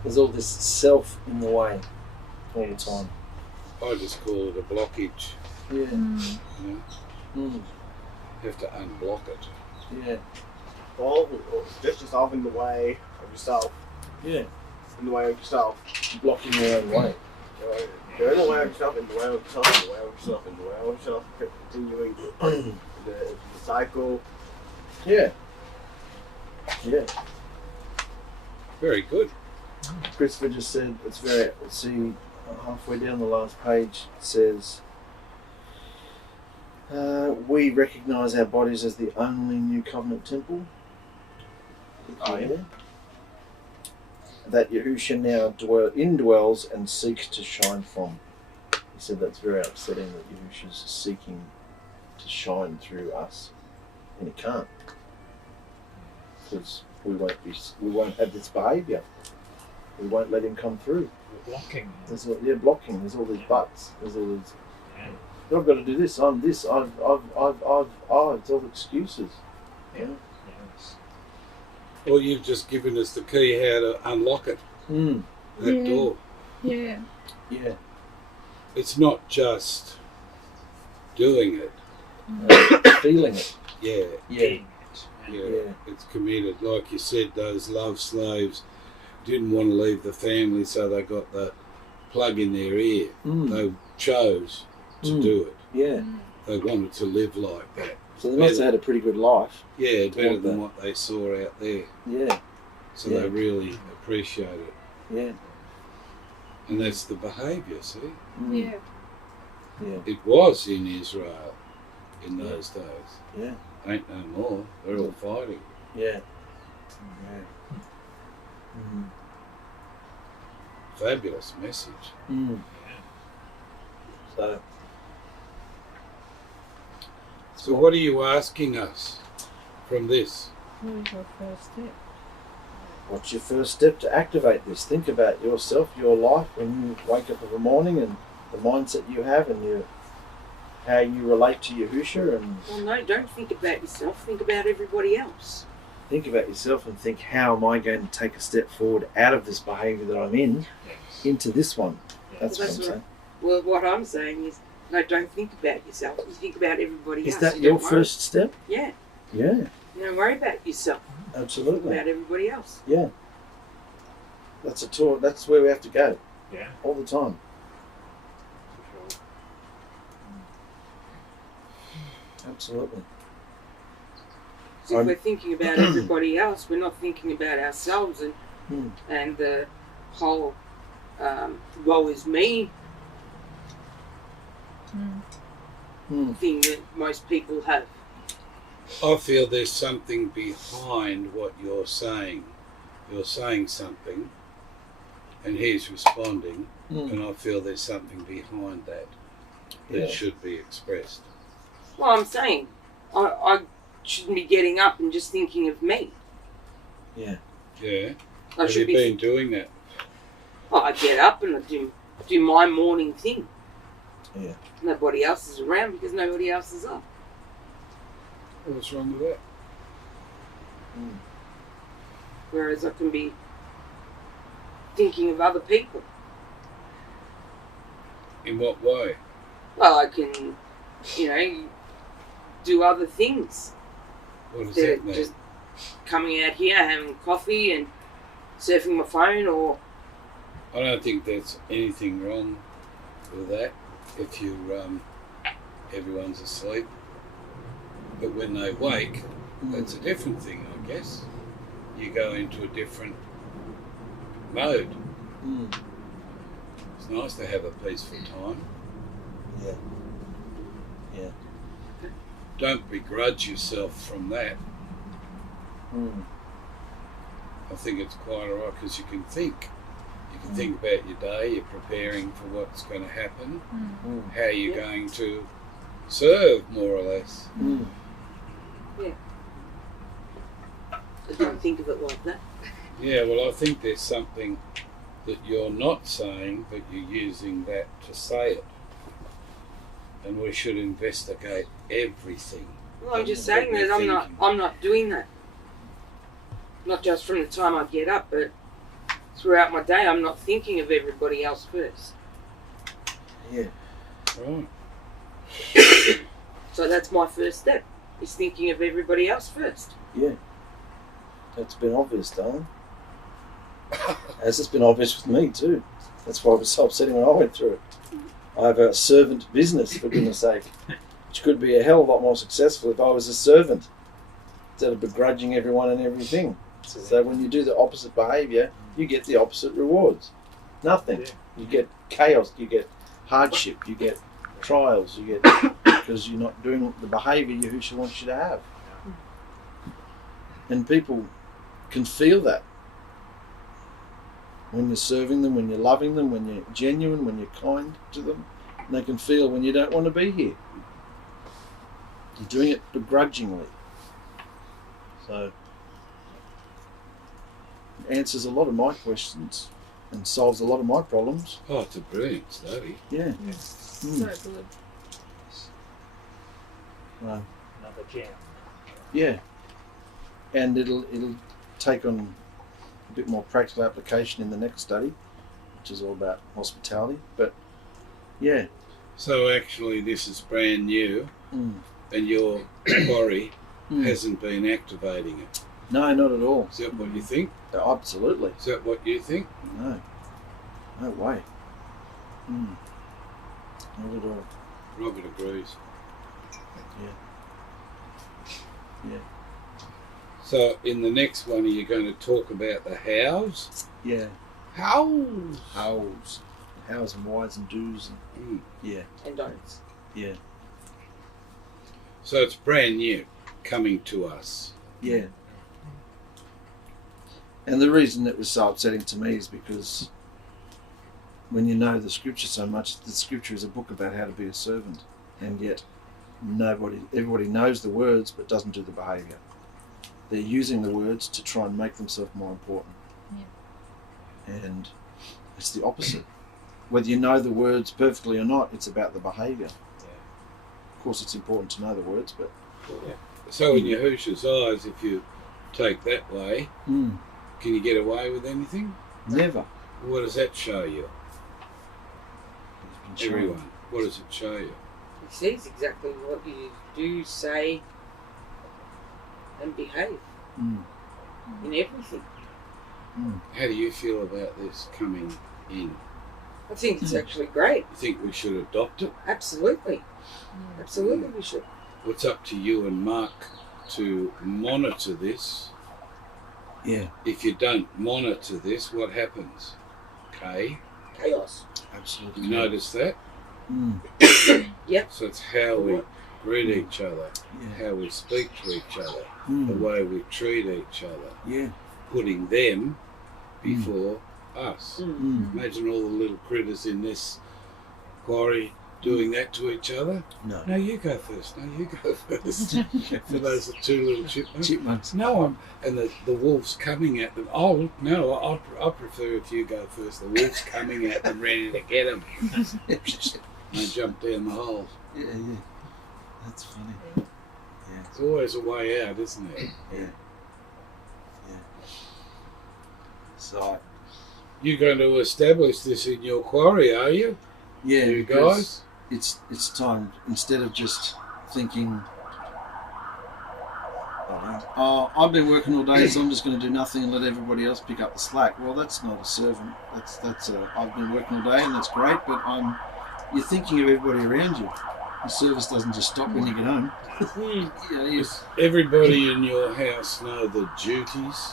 There's all this self in the way all the time. I just call it a blockage. Yeah. You know? You have to unblock it. Yeah. Or just yourself in the way of yourself. Yeah. In the way of yourself. Blocking your own way. You're in the way of yourself, in the way of yourself, in the way of yourself, in the way of yourself, continuing the cycle. Yeah. Yeah. Very good. Christopher just said, it's very, see, halfway down the last page, it says, we recognise our bodies as the only new covenant temple. Oh, yeah. That Yahusha now indwells and seeks to shine from. He said that's very upsetting that Yahusha's seeking to shine through us, and he can't, because we won't have this behaviour. We won't let him come through. We're blocking. Blocking. There's all these buts. There's all these. I've got to do this. I'm this. It's all excuses. Yeah. Yes. Well, you've just given us the key how to unlock it. Mm. That door. Yeah. Yeah. It's not just doing it. Feeling it. Yeah. Yeah. Being it. Yeah. It's committed. Like you said, those love slaves didn't want to leave the family, so they got the plug in their ear. Mm. They chose to do it. Yeah. They wanted to live like that. So they must have had a pretty good life. Yeah, better want than that. what they saw out there. Yeah. So Yeah. they really appreciate it. Yeah. And that's the behaviour, see? Mm. Yeah. Yeah. It was in Israel in those days. Yeah. Ain't no more. They're all fighting. Yeah. Yeah. Mm. Fabulous message. Mm. So. So what are you asking us from this? What is our first step? What's your first step to activate this? Think about yourself, your life, when you wake up in the morning, and the mindset you have, and how you relate to Yahusha, and Well, no, don't think about yourself. Think about everybody else. think about yourself and think, how am I going to take a step forward out of this behaviour that I'm in Yes. into this one? That's what That's I'm right. saying. Well, what I'm saying is, no, don't think about yourself. You think about everybody Is else. that Don't your worry. first step? Yeah. Yeah, Don't worry about yourself. Think absolutely. about everybody else. Yeah. That's a tour. That's where we have to go Yeah. all the time. For sure. Absolutely. So if we're thinking about everybody else, we're not thinking about ourselves Hmm. and the whole woe is me Hmm. thing that most people have. I feel there's something behind what you're saying. You're saying something, and he's responding, Hmm. and I feel there's something behind that that Yeah. should be expressed. Well, I'm saying, I shouldn't be getting up and just thinking of me. Yeah. I Have you should be. been doing that? Well, I get up and I do my morning thing. Yeah. Nobody else is around because nobody else is up. What's wrong with that? Hmm. Whereas I can be thinking of other people. In what way? Well, I can, do other things. What does Instead that of mean? just coming out here, having coffee and surfing my phone or... I don't think there's anything wrong with that if you everyone's asleep. But when they wake, that's a different thing, I guess. You go into a different mode. Hmm. It's nice to have a peaceful time. Yeah. Yeah. Don't begrudge yourself from that. Hmm. I think it's quite alright because you can think. You can think about your day, you're preparing for what's going to happen, Hmm. how you're Yeah. going to serve, more or less. Hmm. I didn't think of it like that. Yeah, well, I think there's something that you're not saying, but you're using that to say it. And we should investigate everything. Well, I'm just What saying we're that thinking. I'm not doing that. Not just from the time I get up, but throughout my day, I'm not thinking of everybody else first. Yeah. Right. So that's my first step, is thinking of everybody else first. Yeah. That's been obvious, darling. As it's been obvious with me too. That's why I was so upsetting when I went through it. I have a servant business, for goodness sake, which could be a hell of a lot more successful if I was a servant instead of begrudging everyone and everything. So when you do the opposite behaviour, you get the opposite rewards. Nothing. Yeah. You get chaos, you get hardship, you get trials, you get because you're not doing the behaviour Yahusha wants you to have. And people can feel that when you're serving them, when you're loving them, when you're genuine, when you're kind to them. And they can feel when you don't want to be here. You're doing it begrudgingly. So it answers a lot of my questions and solves a lot of my problems. Oh, it's a brilliant study. Yeah. So good. No. Another gem. Yeah. And it'll take on a bit more practical application in the next study, which is all about hospitality. But yeah. So actually this is brand new and your quarry hasn't been activating it. No, not at all. Is that what you think? Absolutely. Is that what you think? No. No way. Not at all. Robert agrees. Yeah. So in the next one, are you going to talk about the hows? Yeah. Hows. Hows. Hows and whys and do's and yeah. And don'ts. Yeah. So it's brand new, coming to us. Yeah. And the reason it was so upsetting to me is because when you know the scripture so much, the scripture is a book about how to be a servant, and yet everybody knows the words but doesn't do the behaviour. They're using the words to try and make themselves more important. Yeah. And it's the opposite. Whether you know the words perfectly or not, it's about the behaviour. Yeah. Of course, it's important to know the words, but so in Yahusha's eyes, if you take that way, can you get away with anything? Never. What does that show you? Everyone, what does it show you? It says exactly what you do, say, and behave in everything. How do you feel about this coming in? I think it's actually great. You think we should adopt it? Absolutely. Absolutely we should. Well, it's up to you and Mark to monitor this. Yeah. If you don't monitor this, what happens? Okay. Chaos. Absolutely. You notice that? Yep. So it's how we greet each other, how we speak to each other, the way we treat each other. Yeah. Putting them before us. Imagine all the little critters in this quarry doing that to each other. No, you go first. No, you go first. For those two little chipmunks. No, and the wolf's coming at them. Oh, no, I prefer if you go first. The wolf's coming at them, ready to get them. They jump down the hole. Yeah. That's funny. Yeah. It's always a way out, isn't it? Yeah. So, you're going to establish this in your quarry, are you? Yeah, you guys. It's time, instead of just thinking, oh, I've been working all day, so I'm just going to do nothing and let everybody else pick up the slack. Well, that's not a servant. I've been working all day and that's great, but you're thinking of everybody around you. The service doesn't just stop when you get home. Does everybody in your house know the duties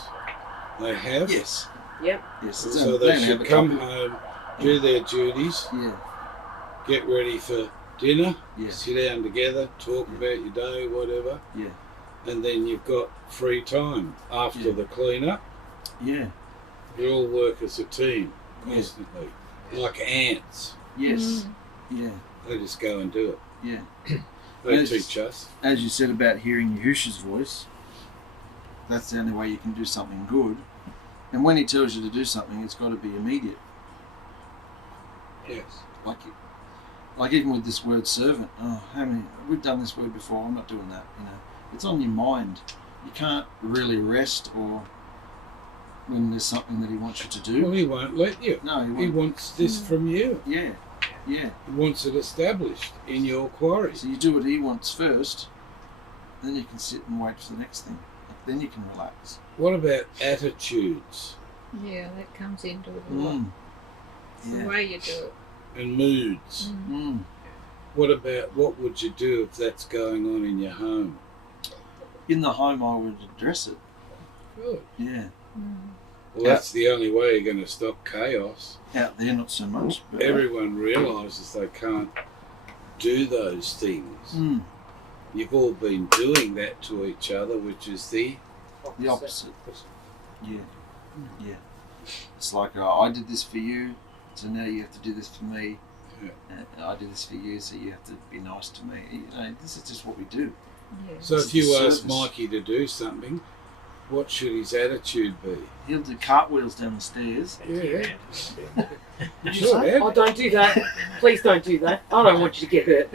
they have? Yes. Yep. Yes. So they should come home, do their duties. Yeah. Get ready for dinner, Yeah. sit down together, talk about your day, whatever. Yeah. And then you've got free time after the clean-up. Yeah. You all work as a team, constantly, like ants. Yes. Yeah. They just go and do it. Yeah. They teach us. As you said about hearing Yahusha's voice, that's the only way you can do something good. And when he tells you to do something, it's got to be immediate. Yes. Like even with this word servant, we've done this word before, I'm not doing that, It's on your mind. You can't really rest or when there's something that he wants you to do. Well, he won't let you. No, he won't. He wants this from you. Yeah. He wants it established in your quarry. So you do what he wants first, then you can sit and wait for the next thing. Then you can relax. What about attitudes? Yeah, that comes into it a lot. It's the way you do it. And moods. What would you do if that's going on in your home? In the home, I would address it. Good. Yeah. Well, that's the only way you're going to stop chaos. Out there, not so much. But everyone realises they can't do those things. You've all been doing that to each other, which is the opposite. Yeah. It's like, I did this for you, so now you have to do this for me. I did this for you, so you have to be nice to me. This is just what we do. Yeah. So if you ask Mikey to do something, what should his attitude be? He'll do cartwheels down the stairs. Yeah. Oh, don't do that. Please don't do that. I don't want you to get hurt.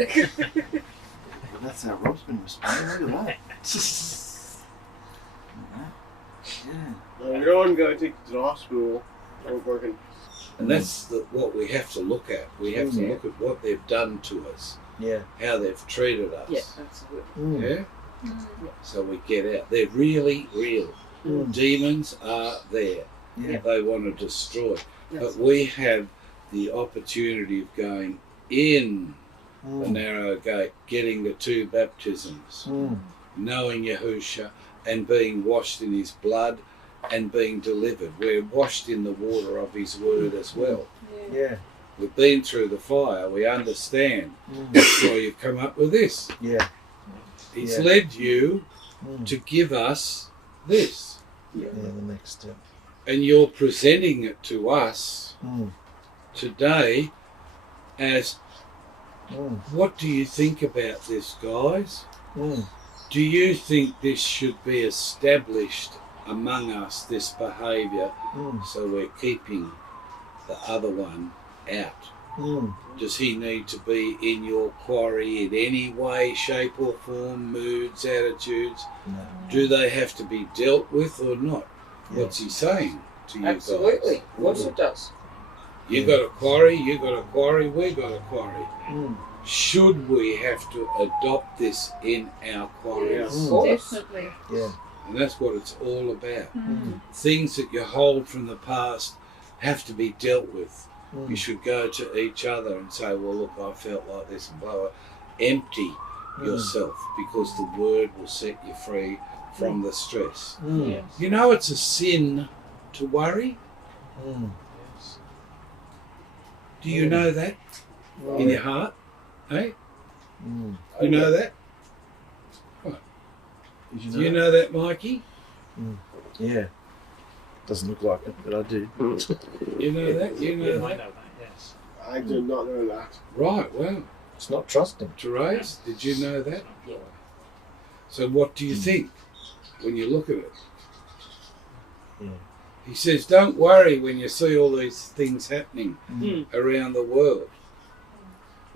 That's how Rob's been responding. Look at that. Yeah. No, you're on go take you to the hospital. Not working. And that's what we have to look at. We have to look at what they've done to us. Yeah. How they've treated us. Yeah, absolutely. Yeah? So we get out. They're really real. Demons are there. Yeah. They want to destroy. Yes. But we have the opportunity of going in the narrow gate, getting the 2 baptisms, knowing Yahusha and being washed in his blood and being delivered. We're washed in the water of his word as well. Yeah. We've been through the fire. We understand. That's why you've come up with this. Yeah. He's led you to give us this. Yeah, the next step. And you're presenting it to us today as, what do you think about this, guys? Do you think this should be established among us, this behaviour, so we're keeping the other one out? Does he need to be in your quarry in any way, shape or form, moods, attitudes? No. Do they have to be dealt with or not? What's he saying to you Absolutely. guys? Of course it does. You got a quarry, you got a quarry, we got a quarry. Should we have to adopt this in our quarries? Of course. Definitely. Yeah. And that's what it's all about. Things that you hold from the past have to be dealt with. You should go to each other and say, well, look, I felt like this, and blah, blah. Empty yourself, because the word will set you free from the stress. Yes. You know it's a sin to worry? Do you know that in your heart? Hey? You know that? What? Do you know that, Mikey? Yeah. Doesn't look like it, but I do. You know that? You know I that? know that, yes. I did not know that. Right, well, It's not trusting. Therese, did you know that? Yeah. So what do you think when you look at it? Yeah. He says, don't worry when you see all these things happening around the world.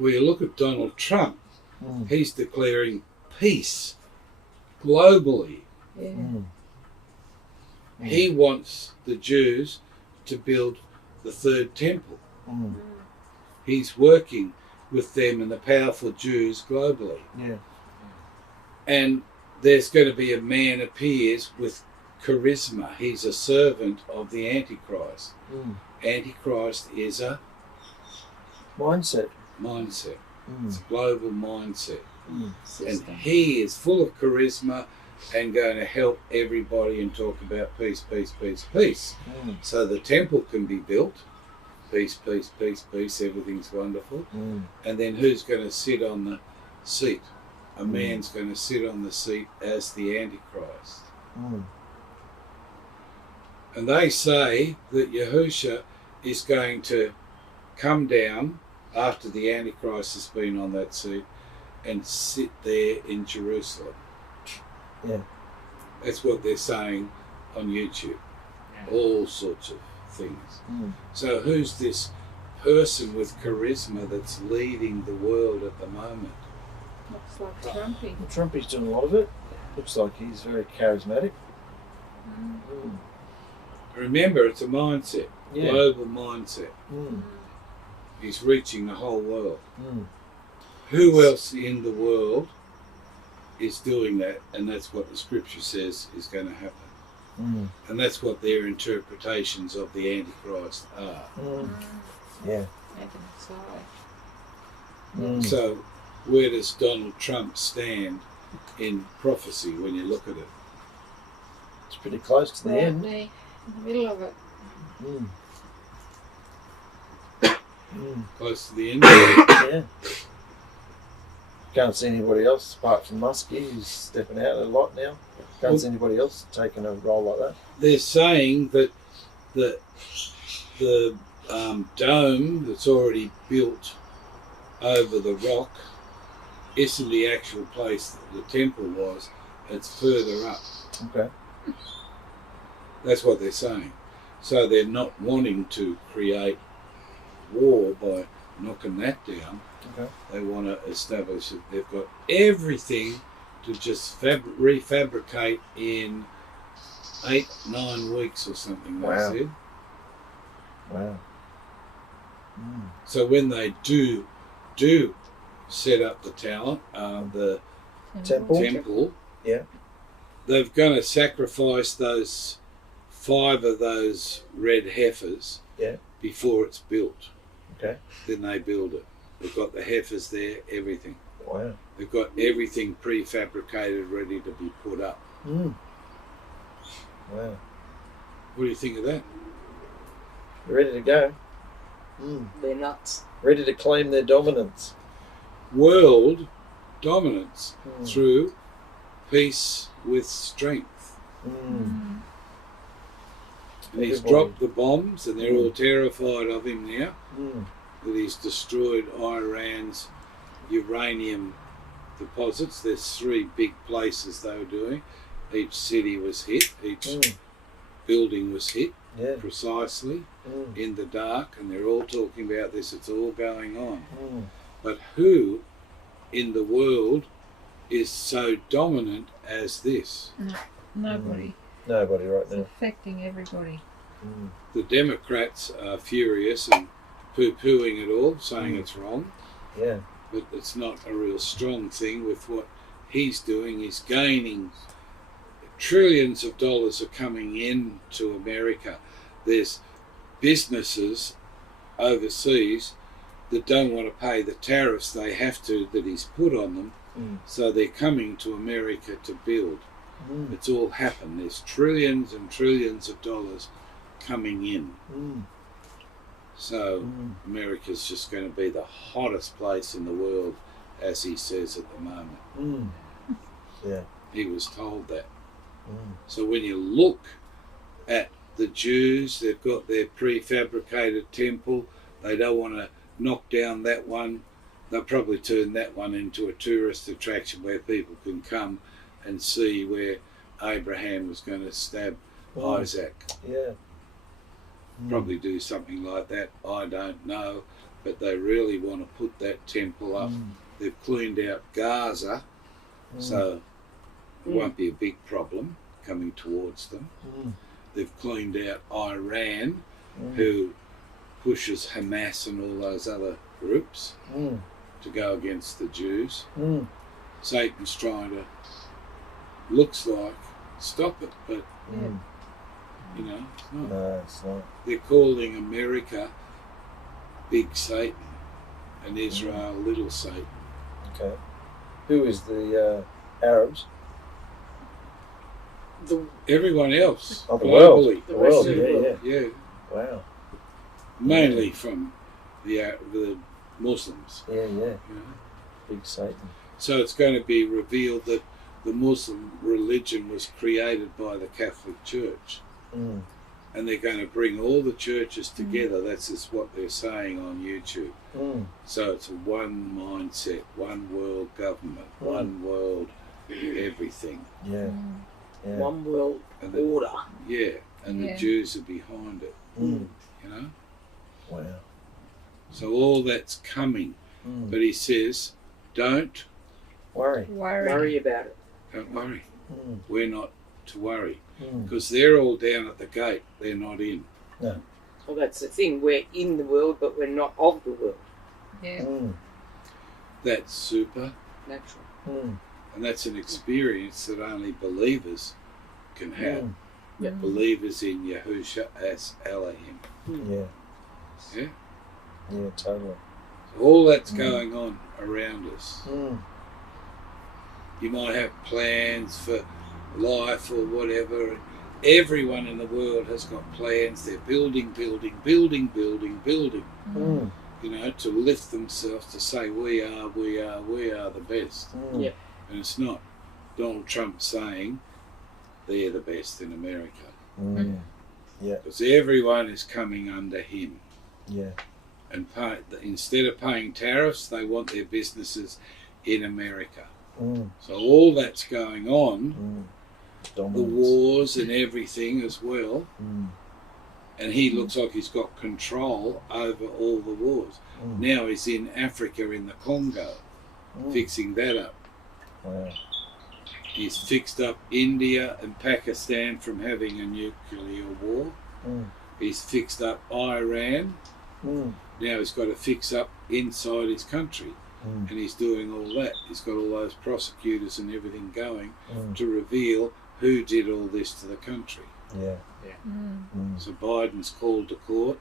Well, you look at Donald Trump, he's declaring peace globally. Yeah. He wants the Jews to build the 3rd temple. He's working with them and the powerful Jews globally. Yeah. And there's going to be a man appears with charisma. He's a servant of the Antichrist. Antichrist is a Mindset. mindset. It's a global mindset. And System. he is full of charisma and going to help everybody and talk about peace, peace, peace, peace. So the temple can be built. Peace, peace, peace, peace. Everything's wonderful. And then who's going to sit on the seat? A man's going to sit on the seat as the Antichrist. And they say that Yahusha is going to come down after the Antichrist has been on that seat and sit there in Jerusalem. Yeah. That's what they're saying on YouTube. All sorts of things. So who's this person with charisma that's leading the world at the moment? Looks like Trumpy. Well, Trumpy's doing a lot of it. Looks like he's very charismatic. Remember, it's a mindset, Yeah. global mindset. He's reaching the whole world. Mm. Who else in the world is doing that? And that's what the scripture says is going to happen. Mm. And that's what their interpretations of the Antichrist are. Mm. Yeah. Making it so. Mm. So where does Donald Trump stand in prophecy when you look at it? It's pretty close to the Right end. in the middle of it. Mm. Mm. Close to the end? Yeah. Can't see anybody else apart from Muskie, who's stepping out a lot now. Can't see anybody else taking a role like that. They're saying that the dome that's already built over the rock isn't the actual place that the temple was. It's further up. Okay. That's what they're saying. So they're not wanting to create war by knocking that down. Okay. They want to establish that they've got everything to just refabricate in 8-9 weeks or something. They Wow. said. Wow. So when they do set up the tower, the temple, Yeah. they're going to sacrifice those 5 of those red heifers Yeah. before it's built. Okay. Then they build it. They've got the heifers there, everything. Wow. They've got everything prefabricated, ready to be put up. Wow. What do you think of that? You're ready to go. They're nuts. Ready to claim their dominance. World dominance through peace with strength. And he's dropped the bombs, and they're all terrified of him now. That he's destroyed Iran's uranium deposits. There's 3 big places they were doing. Each city was hit, each building was hit precisely in the dark, and they're all talking about this. It's all going on. But who in the world is so dominant as this? Nobody. Nobody right It's now. affecting everybody. The Democrats are furious and poo-pooing it all, saying it's wrong. Yeah. But it's not a real strong thing with what he's doing. He's gaining trillions of dollars are coming into America. There's businesses overseas that don't want to pay the tariffs they have to, that he's put on them. So they're coming to America to build. It's all happened. There's trillions and trillions of dollars coming in. So America's just going to be the hottest place in the world, as he says at the moment. Yeah. He was told that. So when you look at the Jews, they've got their prefabricated temple. They don't want to knock down that one. They'll probably turn that one into a tourist attraction where people can come and see where Abraham was going to stab Isaac. Yeah. Probably do something like that. I don't know. But they really want to put that temple up. They've cleaned out Gaza, so it won't be a big problem coming towards them. They've cleaned out Iran, who pushes Hamas and all those other groups to go against the Jews. Satan's trying to, looks like, stop it, but you know, it's not. No, it's not. They're calling America Big Satan and Israel Little Satan. Okay. Who is the Arabs? Everyone else, Oh, the world. globally. The world, rest of the world. Yeah, Wow. mainly from the Muslims. Yeah. You know? Big Satan. So it's going to be revealed that the Muslim religion was created by the Catholic Church. And they're going to bring all the churches together. That's just what they're saying on YouTube. So it's one mindset, one world government, one world everything. Yeah. One world And order. the Jews are behind it. You know? Wow. So all that's coming. But he says, don't Worry. Worry about it. Don't worry. We're not to worry. Because they're all down at the gate. They're not in. No. Well, that's the thing. We're in the world, but we're not of the world. Yeah. That's super. Natural. And that's an experience that only believers can have. Believers in YAHUSHA'S Alahim. Yeah. Yeah? Yeah, totally. All that's going on around us. You might have plans for life or whatever. Everyone in the world has got plans. They're building. You know, to lift themselves, to say we are the best. Yeah. And it's not Donald Trump saying they're the best in America. Yeah. Because everyone is coming under him. Yeah. And instead of paying tariffs, they want their businesses in America. So all that's going on, the Dominance. wars and everything as well, and he looks like he's got control over all the wars. Now he's in Africa in the Congo, fixing that up. Wow. He's fixed up India and Pakistan from having a nuclear war. He's fixed up Iran. Now he's got to fix up inside his country. And he's doing all that. He's got all those prosecutors and everything going to reveal who did all this to the country. Yeah. So Biden's called to court,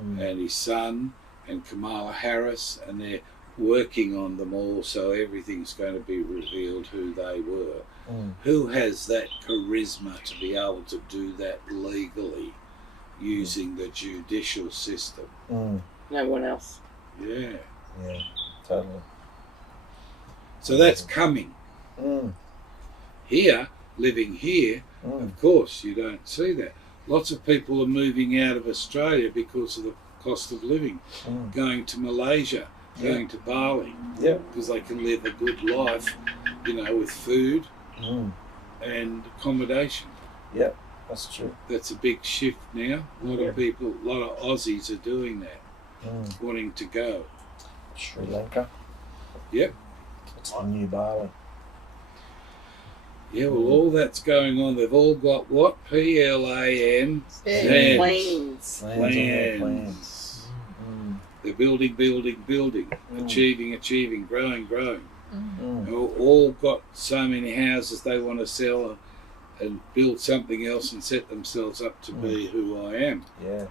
and his son and Kamala Harris, and they're working on them all, so everything's going to be revealed who they were. Who has that charisma to be able to do that legally using the judicial system? No one else. Yeah. Yeah, totally. So that's coming. Here, living here, of course, you don't see that. Lots of people are moving out of Australia because of the cost of living, going to Malaysia, going to Bali, because they can live a good life, you know, with food and accommodation. Yeah, that's true. That's a big shift now. A lot of people, a lot of Aussies are doing that, wanting to go. Sri Lanka. Yep. It's the new Bali. Yeah, well, all that's going on. They've all got what? PLAN. Planes. Plans. They're building, achieving, growing. All got so many houses they want to sell and build something else and set themselves up to be who I am. Yeah.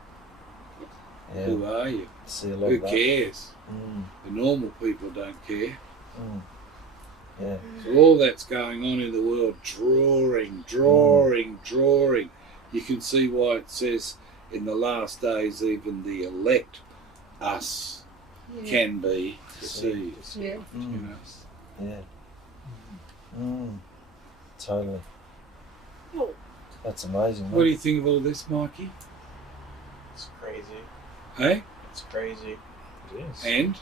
Who are you? See a lot Who of that. cares? The normal people don't care. Yeah. So all that's going on in the world, drawing. You can see why it says in the last days even the elect, us, can be deceived. Yeah. You know? Yeah. Totally. That's amazing. What do you think of all this, Mikey? It's crazy. Hey? It's crazy. It is. And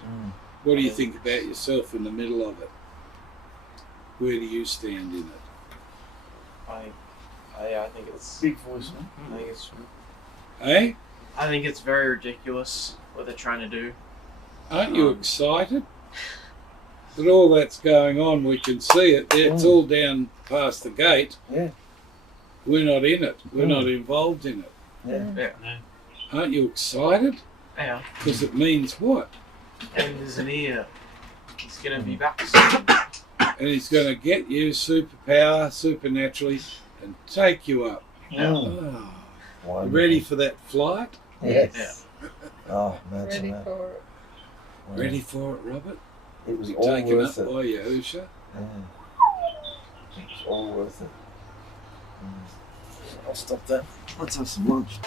what do you think about yourself in the middle of it? Where do you stand in it? I think it's Big voice, man. I think it's Hey? I think it's very ridiculous what they're trying to do. Aren't you excited? That all that's going on, we can see it. It's all down past the gate. Yeah. We're not in it. We're not involved in it. Yeah. Aren't you excited? Yeah. Because it means what? And there's an ear. He's gonna be back soon. And he's going to get you supernaturally, and take you up. Oh. You ready for that flight? Yes. Oh, imagine Ready that. for it. Ready for it, Robert? It was You're all taken worth up it. by Yahusha? Yeah. It was all worth it. I'll stop that. Let's have some lunch.